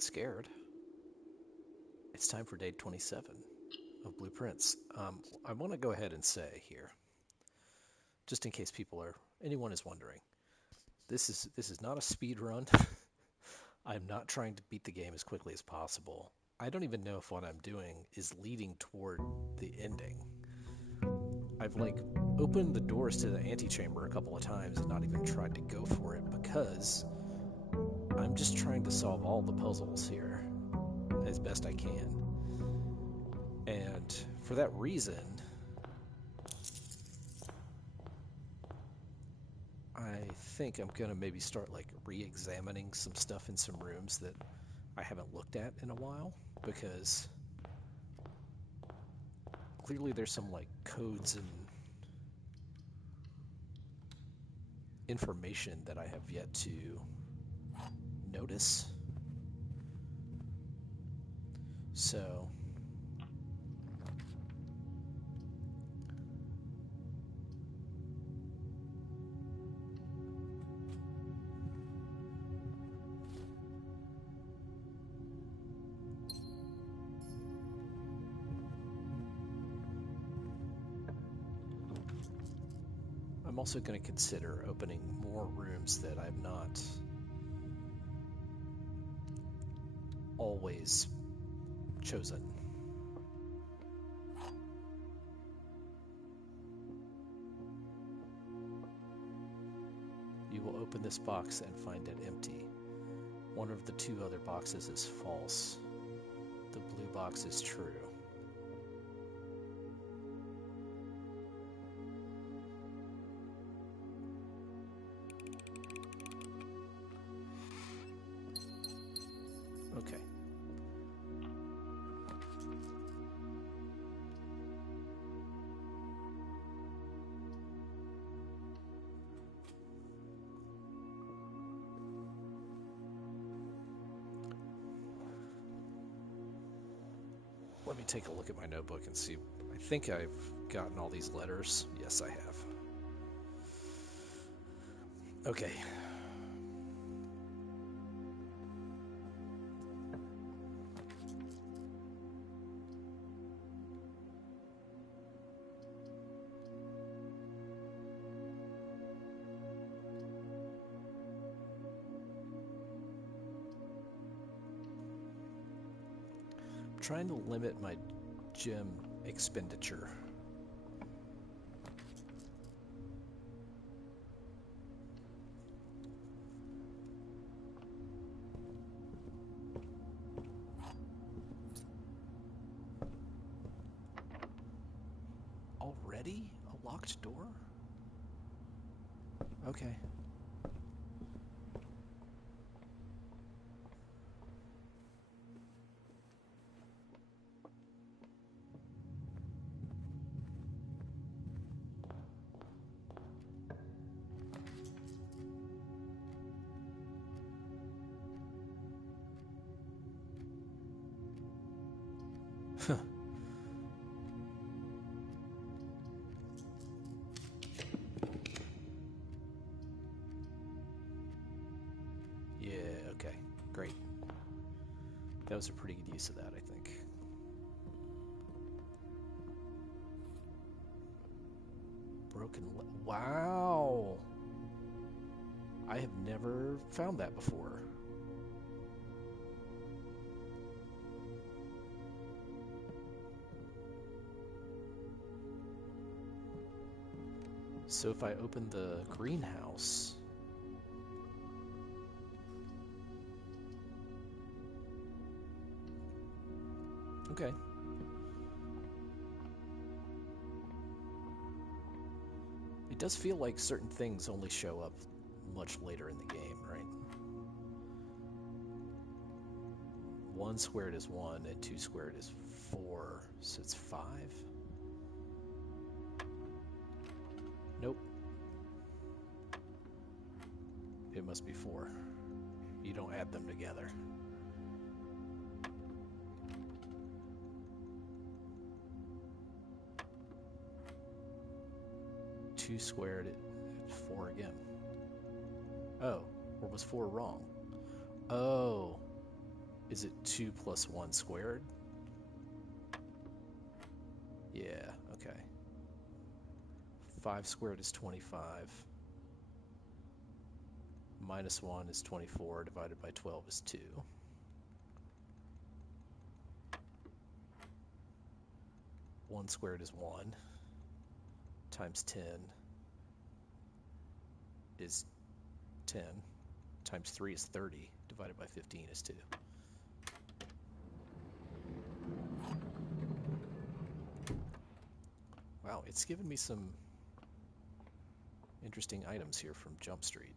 and scared. It's time for day 27 of Blueprints. I want to go ahead and say here, just in case anyone is wondering, this is not a speed run. I'm not trying to beat the game as quickly as possible. I don't even know if what I'm doing is leading toward the ending. I've opened the doors to the antechamber a couple of times and not even tried to go for it because I'm just trying to solve all the puzzles here as best I can. And for that reason, I think I'm gonna maybe start re-examining some stuff in some rooms that I haven't looked at in a while, because clearly there's some codes and information that I have yet to notice. So I'm also going to consider opening more rooms that I've not always chosen. You will open this box and find it empty. One of the two other boxes is false. The blue box is true. Okay. Let me take a look at my notebook and see. I think I've gotten all these letters. Yes, I have. Okay. I'm trying to limit my gem expenditure. Already? A locked door? Okay. Yeah, okay. Great. That was a pretty good use of that, I think. Wow! I have never found that before. So if I open the greenhouse... Okay. It does feel like certain things only show up much later in the game, right? 1 squared is 1 and 2 squared is 4, so it's 5? Nope. It must be 4. You don't add them together. Two squared is 4 again. Oh, or was 4 wrong? Oh. Is it 2 plus 1 squared? Yeah, okay. 5 squared is 25. Minus 1 is 24, divided by 12 is 2. One squared is 1, times 10 is 10, times 3 is 30, divided by 15 is 2. Wow, it's given me some interesting items here from Jump Street.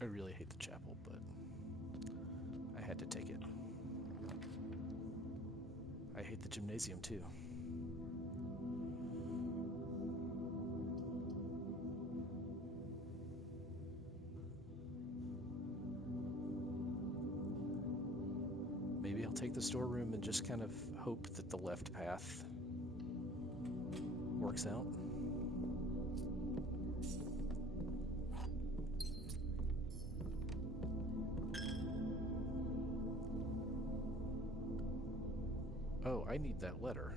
I really hate the chapel, but I had to take it. I hate the gymnasium too. Maybe I'll take the storeroom and just kind of hope that the left path works out. Oh, I need that letter.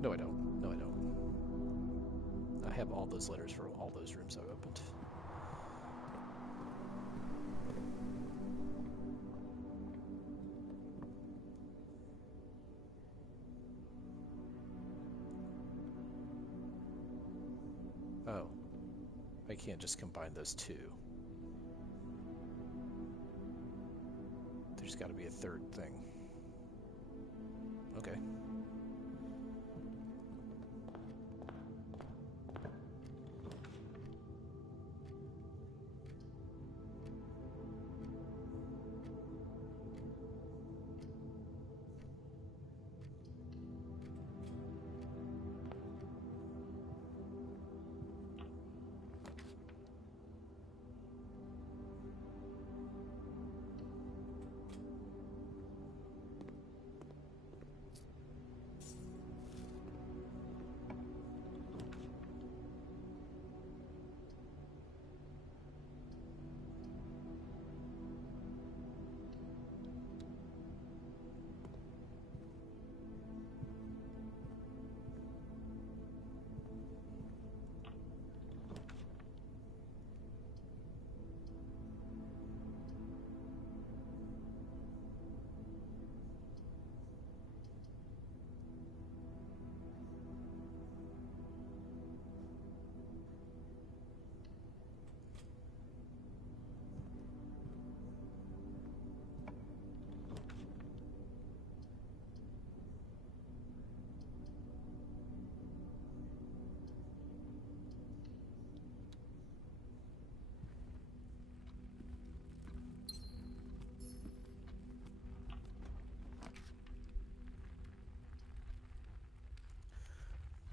No, I don't. No, I don't. I have all those letters for all those rooms I've opened. Oh, I can't just combine those two. There's got to be a third thing. Okay.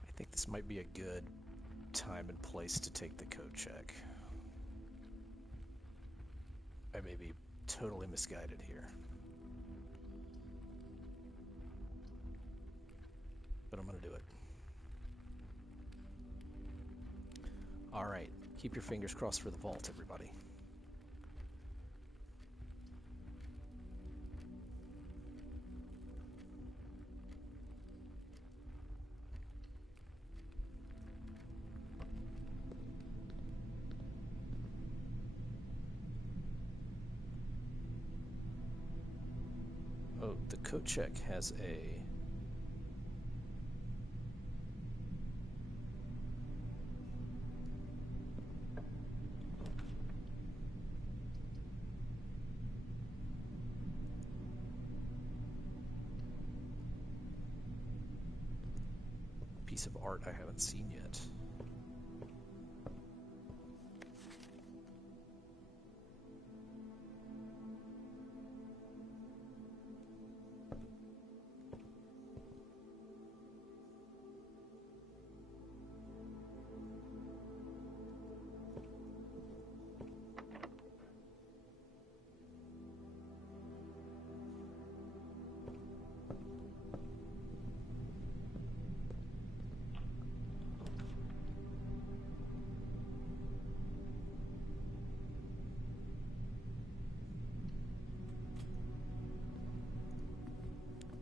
I think this might be a good time and place to take the code check. I may be totally misguided here, but I'm going to do it. All right, keep your fingers crossed for the vault, everybody. Oh, the code check has a piece of art I haven't seen yet.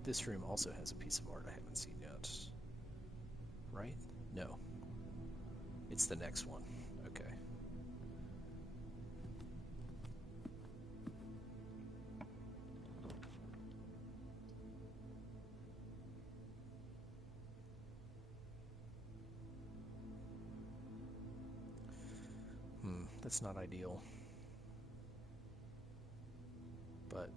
This room also has a piece of art I haven't seen yet. Right? No. It's the next one. Okay. That's not ideal. But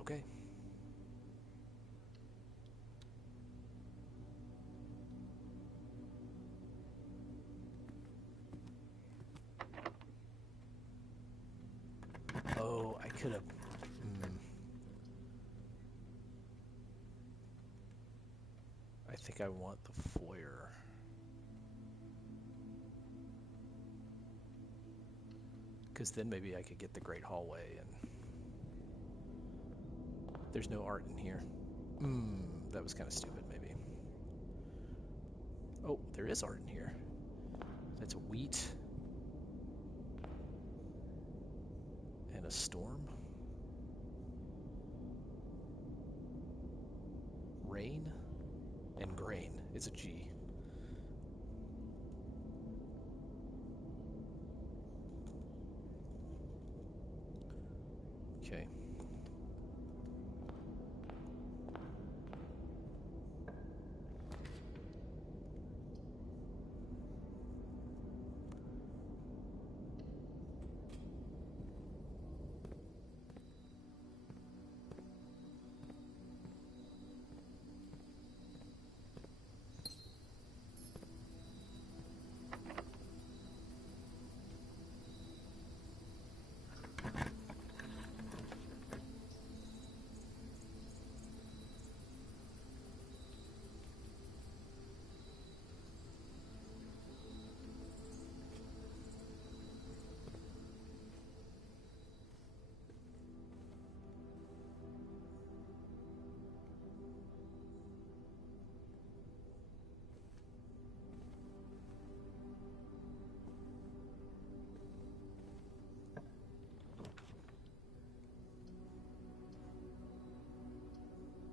okay. Oh, I could have. I think I want the foyer. Because then maybe I could get the great hallway and... There's no art in here. That was kind of stupid, maybe. Oh, there is art in here. That's wheat. And a storm. Rain and grain. It's a G. Okay.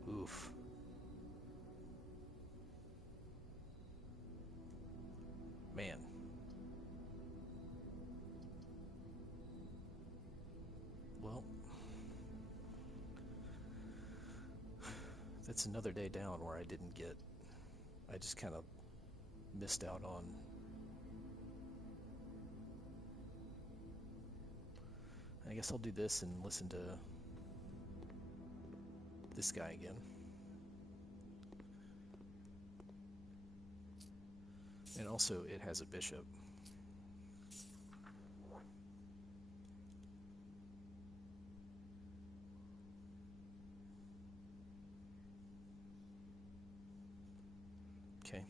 Oof. Man. Well, that's another day down where I didn't get... I just kind of missed out on... I guess I'll do this and listen to this guy again. And also, it has a bishop. Okay.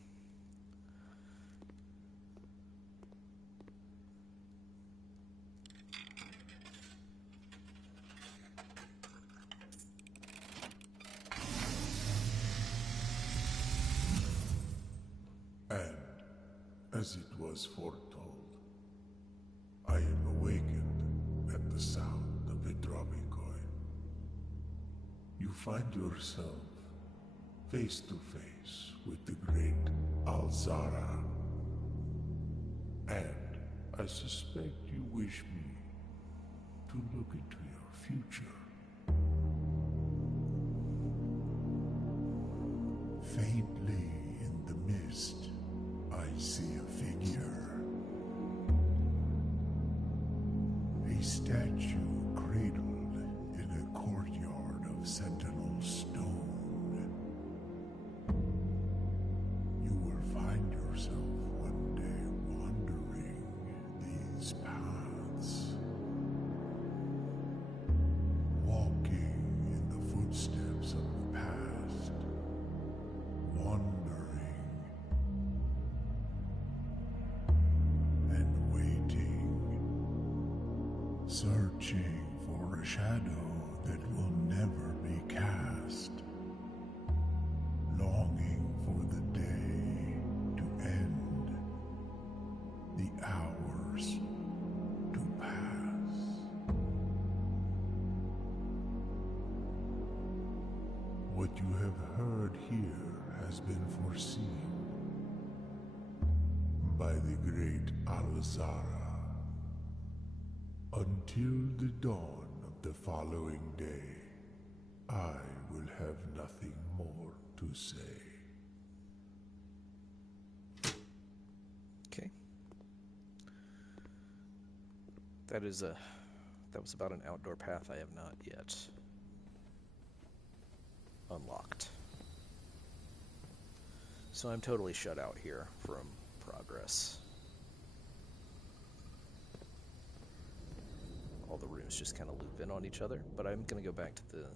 As it was foretold, I am awakened at the sound of a dropping coin. You find yourself face to face with the great Alzara. And I suspect you wish me to look into your future. Faintly in the mist, I see a figure. a statue cradled in a courtyard of sentinel stone. You will find yourself one day wandering these paths, walking in the footsteps of the past, wandering and waiting, searching for a shadow that will never be cast, longing for the day to end, the hours to pass. What you have heard here has been foreseen by the great Alzara. Until the dawn of the following day, I will have nothing more to say. Okay. That was about an outdoor path I have not yet unlocked. So I'm totally shut out here from progress. All the rooms just kind of loop in on each other, but I'm going to go back to the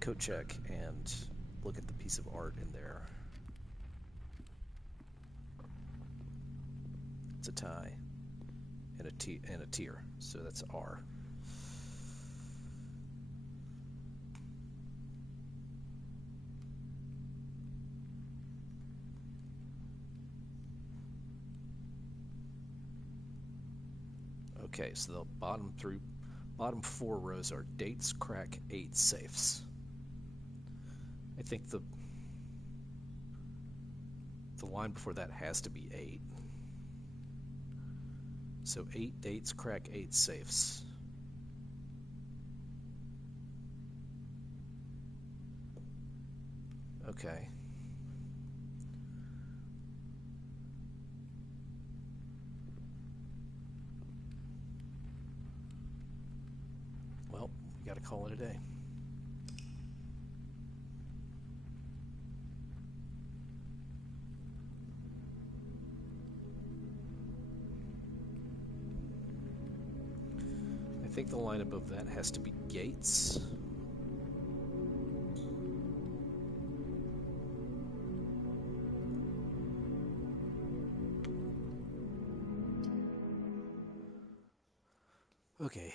coat check and look at the piece of art in there. It's a tie and a tier, so that's R. Okay, so the bottom 4 rows are dates, crack, 8 safes. I think the line before that has to be 8. So 8 dates, crack, 8 safes. Okay. Well, we gotta call it a day. I think the line above that has to be gates. Okay.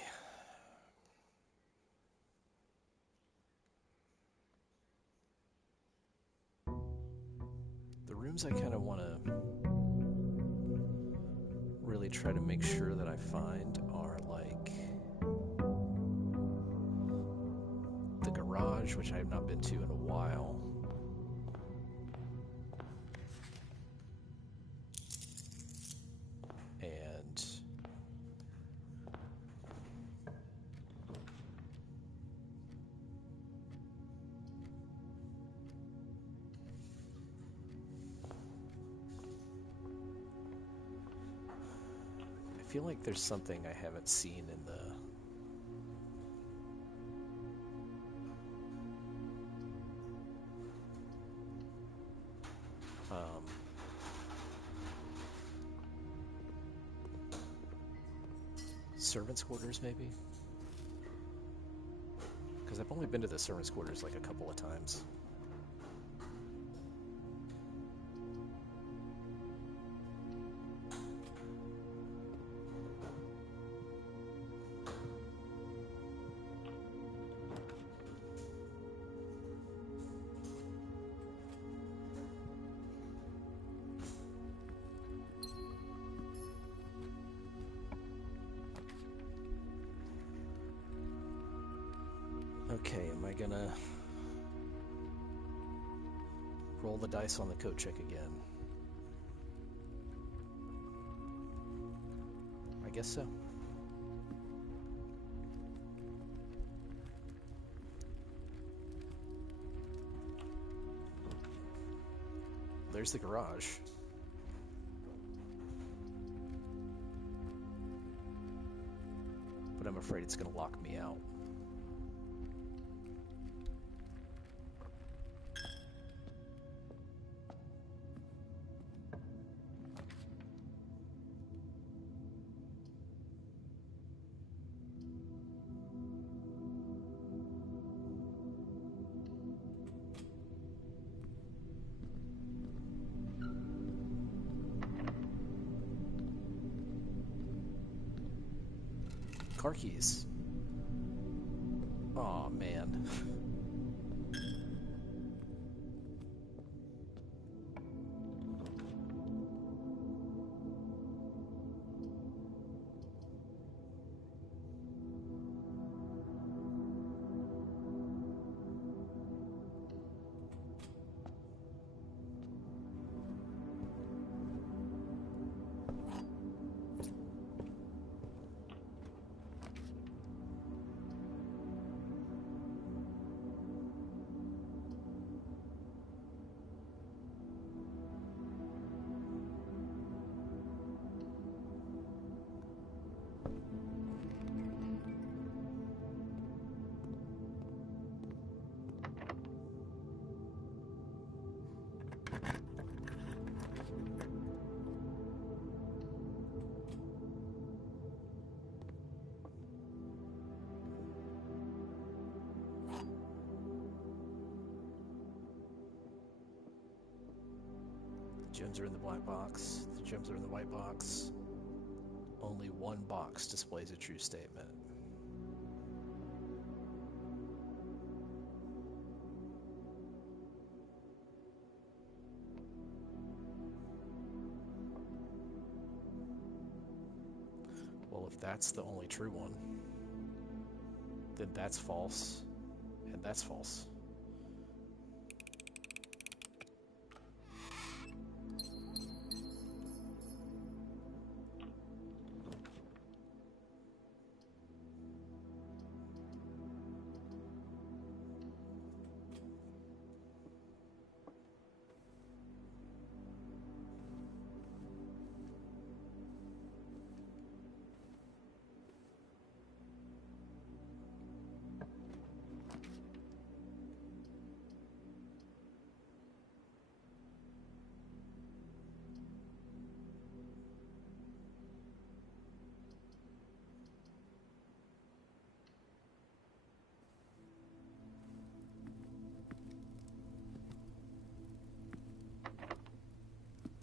The rooms I kind of want to really try to make sure that I find are like the garage, which I have not been to in a while. And I feel like there's something I haven't seen in the servants' quarters, maybe? Because I've only been to the servants' quarters like a couple of times. Okay, am I gonna roll the dice on the coat check again? I guess so. There's the garage. afraid it's going to lock me out. Car keys. Aw, man. The gems are in the black box. The gems are in the white box. Only one box displays a true statement. Well, if that's the only true one, then that's false, and that's false.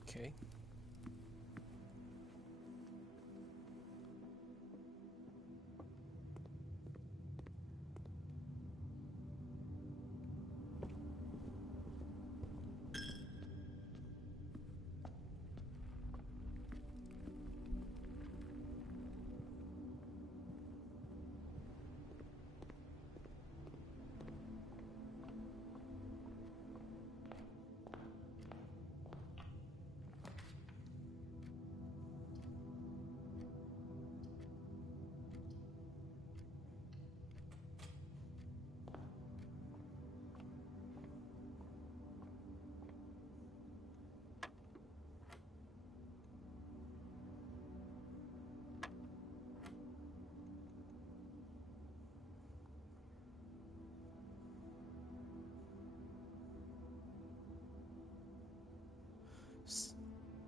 Okay.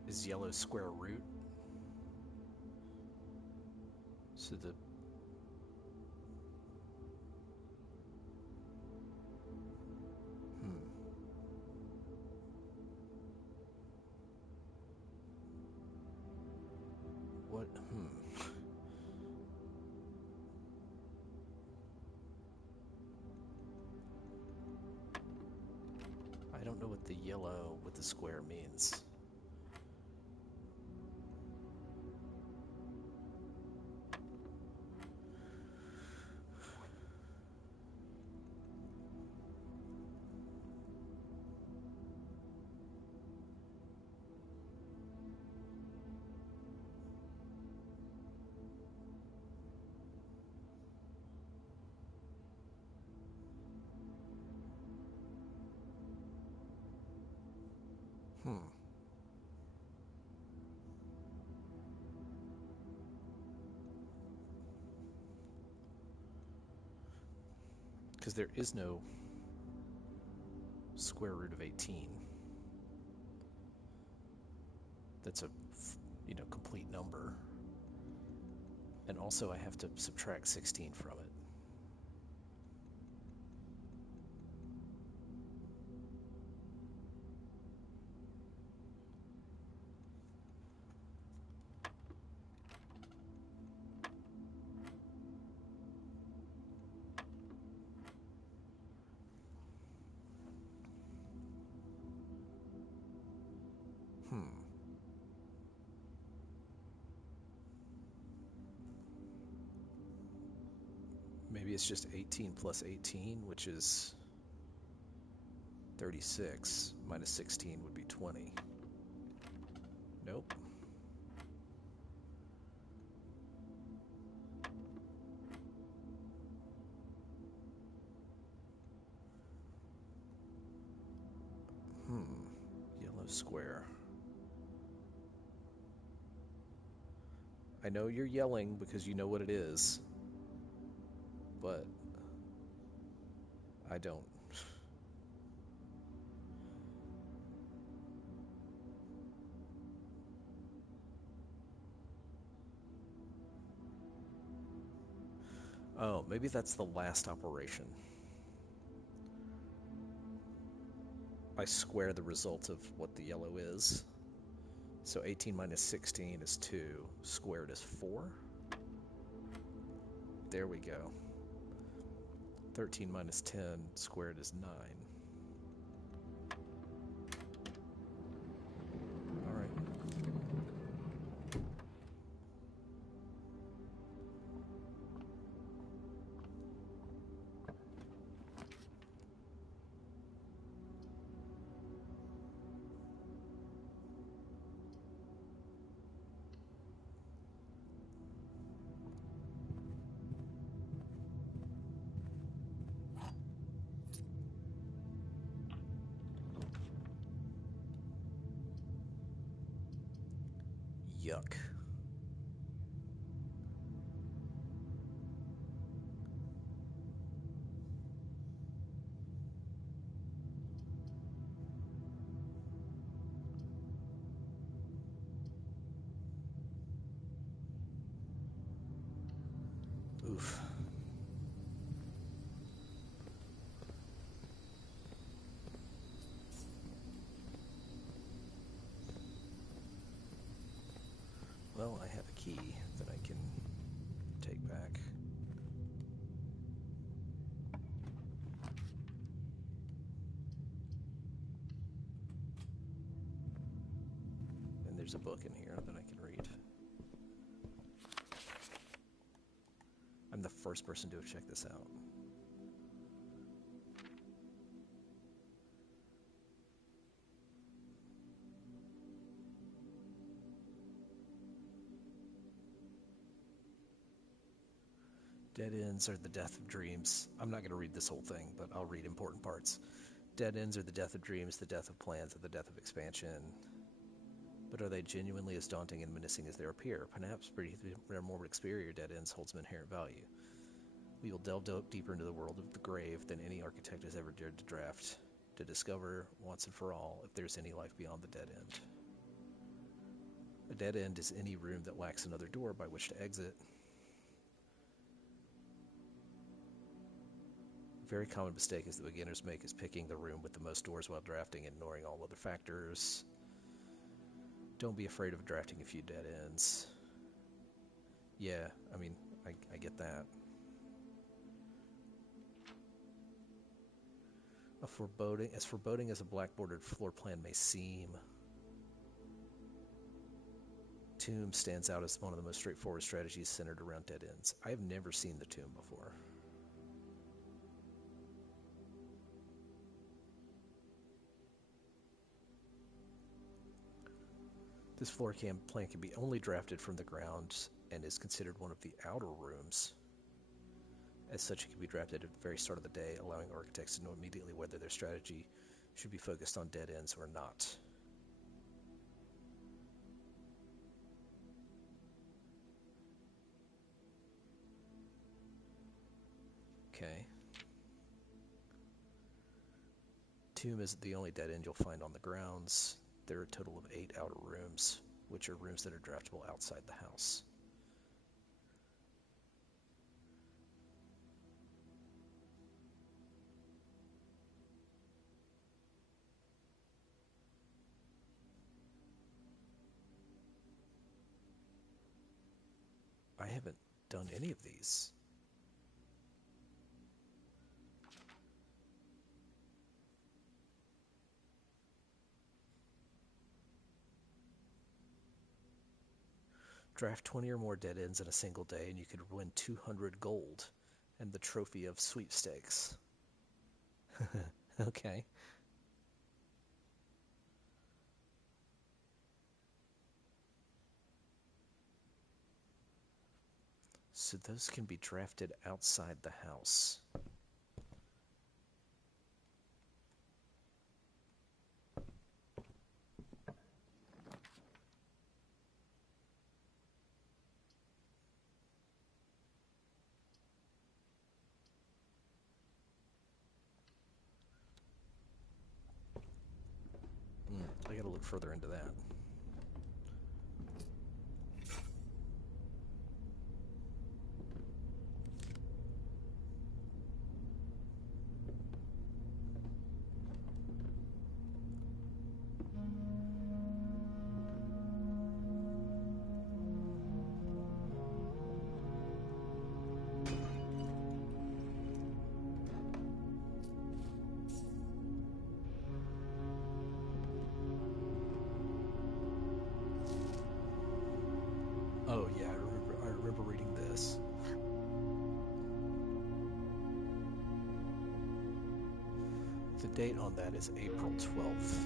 Is yellow square root? So the what? I don't know what the yellow with the square means. Hmm. because there is no square root of 18 that's a complete number. And also I have to subtract 16 from it. Maybe it's just 18 plus 18, which is 36, minus 16 would be 20. Nope. Yellow square. I know you're yelling because you know what it is, but I don't. Oh, maybe that's the last operation. I square the result of what the yellow is. So 18 minus 16 is 2, squared is 4. There we go. 13 minus 10 squared is 9. All right. Yuck. Oof. Well, I have a key that I can take back. And there's a book in here that I can read. I'm the first person to have checked this out. Dead ends are the death of dreams. I'm not going to read this whole thing, but I'll read important parts. Dead ends are the death of dreams, the death of plans, and the death of expansion. But are they genuinely as daunting and menacing as they appear? Perhaps their more exterior dead ends hold some inherent value. We will delve deeper into the world of the grave than any architect has ever dared to draft, to discover, once and for all, if there's any life beyond the dead end. A dead end is any room that lacks another door by which to exit. A very common mistake is the beginners make is picking the room with the most doors while drafting and ignoring all other factors. Don't be afraid of drafting a few dead ends. Yeah, I mean, I get that. As foreboding as a black-bordered floor plan may seem, Tomb stands out as one of the most straightforward strategies centered around dead ends. I have never seen the Tomb before. This floor plan can be only drafted from the ground and is considered one of the outer rooms. As such, it can be drafted at the very start of the day, allowing architects to know immediately whether their strategy should be focused on dead ends or not. Okay. tomb isn't the only dead end you'll find on the grounds. There are a total of 8 outer rooms, which are rooms that are draftable outside the house. I haven't done any of these. Draft 20 or more dead ends in a single day, and you could win 200 gold and the trophy of sweepstakes. Okay. So those can be drafted outside the house. I gotta look further into that. Oh yeah, I remember reading this. The date on that is April 12th.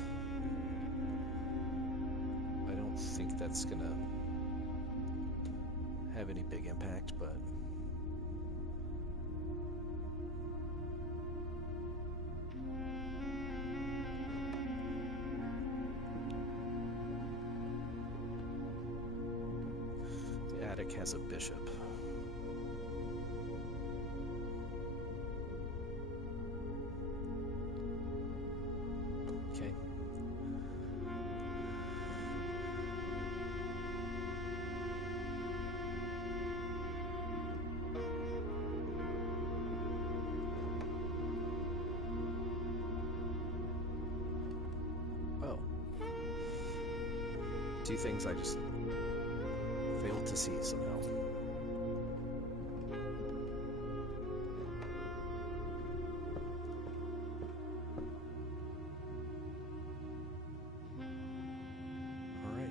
I don't think that's gonna have any big impact, but the attic has a bishop. Okay. Oh. 2 things I just failed to see somehow. All right.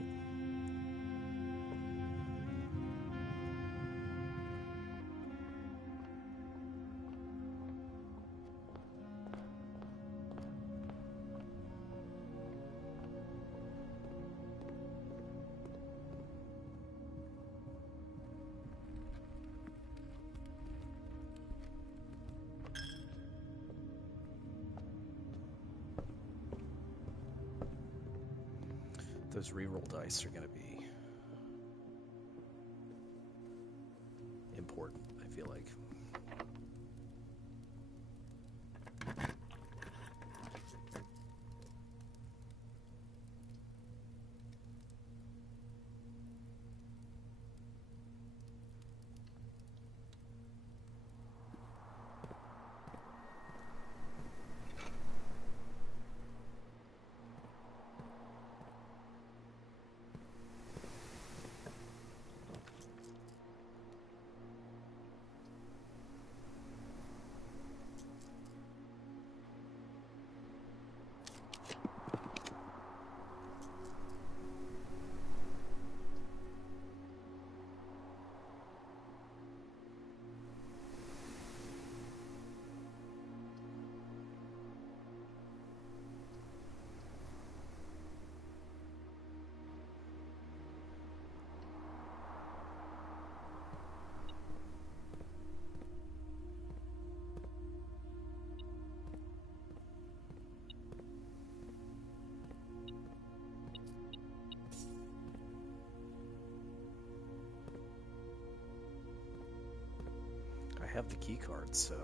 Those reroll dice are going to be important, I feel like. I have the key card, so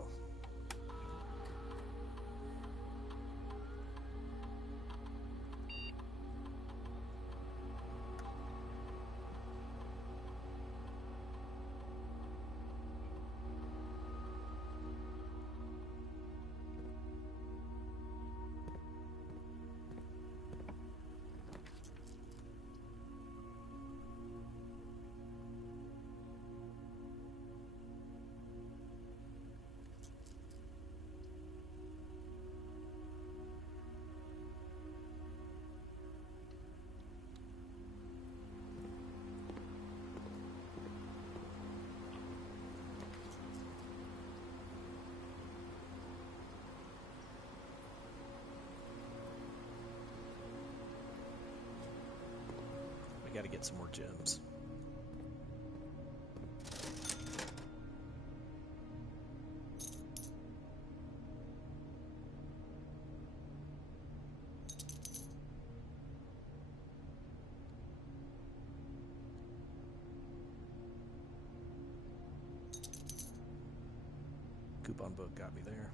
got to get some more gems. Coupon book got me there.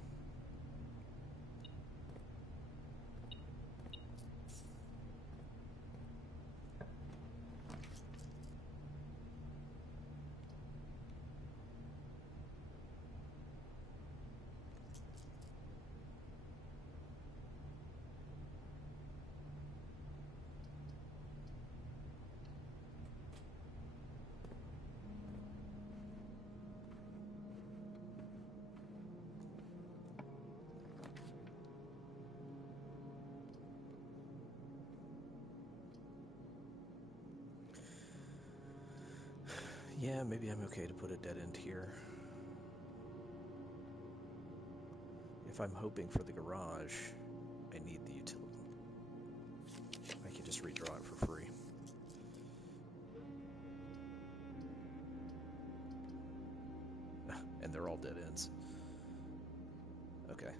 Yeah, maybe I'm okay to put a dead end here. If I'm hoping for the garage, I need the utility. I can just redraw it for free. And they're all dead ends. Okay.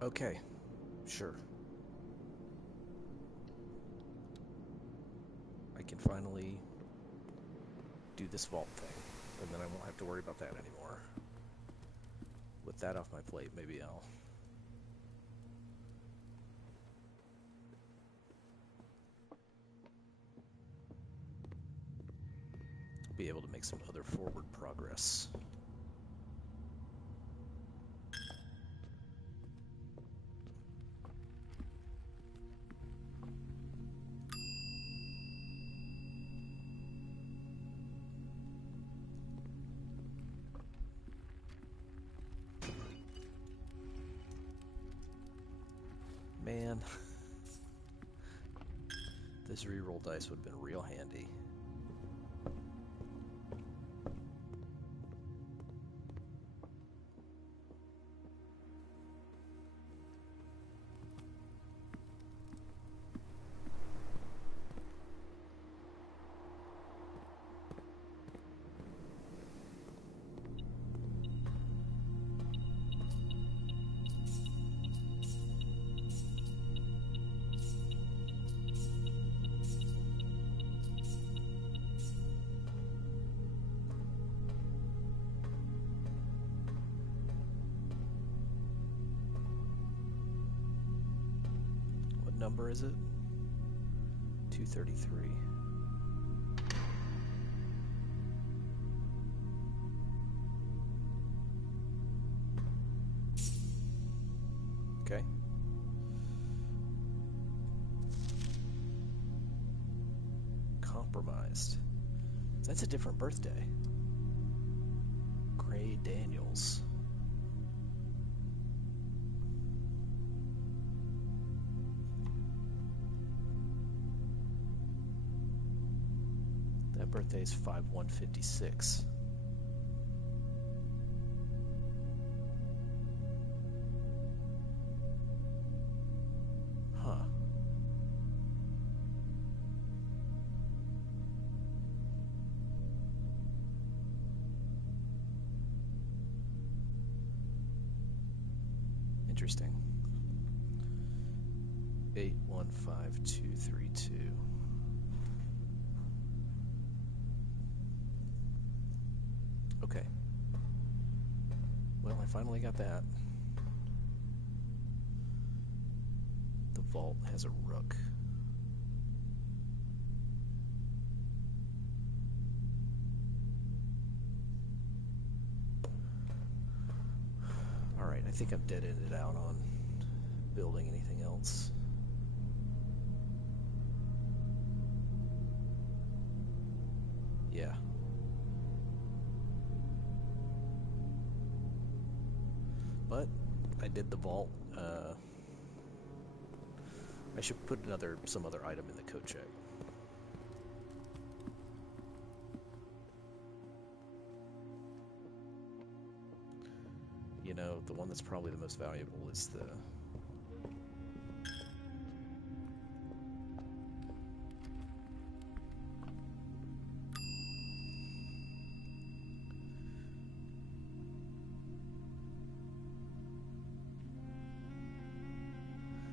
Okay, sure. I can finally do this vault thing, and then I won't have to worry about that anymore. With that off my plate, maybe I'll be able to make some other forward progress. Man, this reroll dice would have been real handy. Number is it? 233. Okay. Compromised. That's a different birthday. Gray Daniels. That birthday is 5/1/56. Interesting. 815232. Okay. Well, I finally got that. The vault has a rook. Alright, I think I've dead-ended out on building anything else. Yeah. But I did the vault. I should put some other item in the code check. You know, the one that's probably the most valuable is the...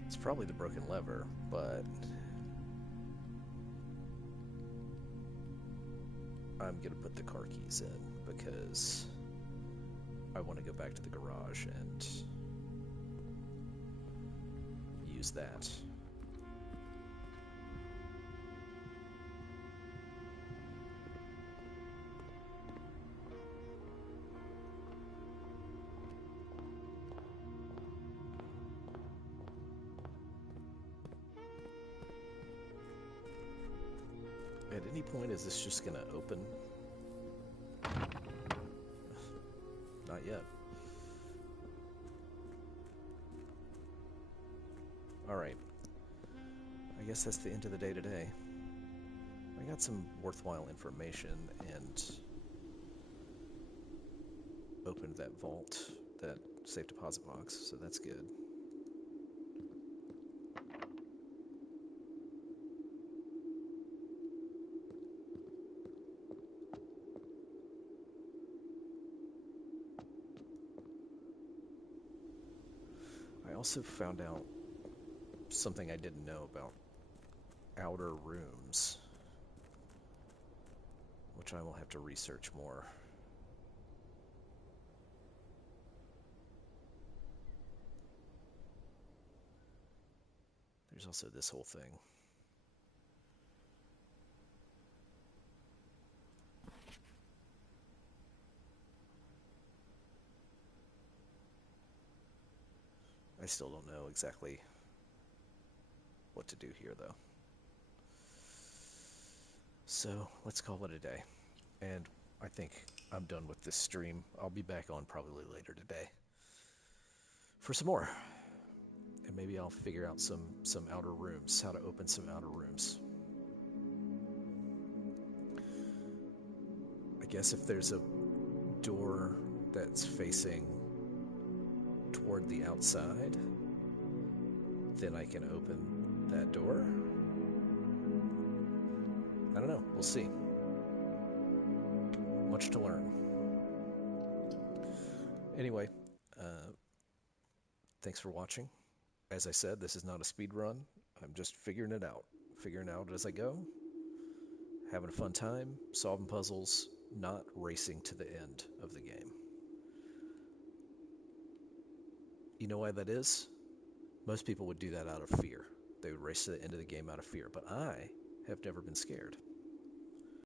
It's probably the broken lever, but... I'm gonna put the car keys in because I want to go back to the garage and use that. At any point, is this just gonna open? Not yet. Alright. I guess that's the end of the day today. I got some worthwhile information and opened that vault, that safe deposit box, so that's good. I also found out something I didn't know about outer rooms, which I will have to research more. There's also this whole thing. I still don't know exactly what to do here, though. So let's call it a day. And I think I'm done with this stream. I'll be back on probably later today for some more. And maybe I'll figure out some outer rooms, how to open some outer rooms. I guess if there's a door that's facing toward the outside, then I can open that door. I don't know. We'll see. Much to learn. Anyway, thanks for watching. As I said, this is not a speed run. I'm just figuring it out as I go. Having a fun time, solving puzzles, not racing to the end of the game. You know why that is? Most people would do that out of fear. They would race to the end of the game out of fear, but I have never been scared.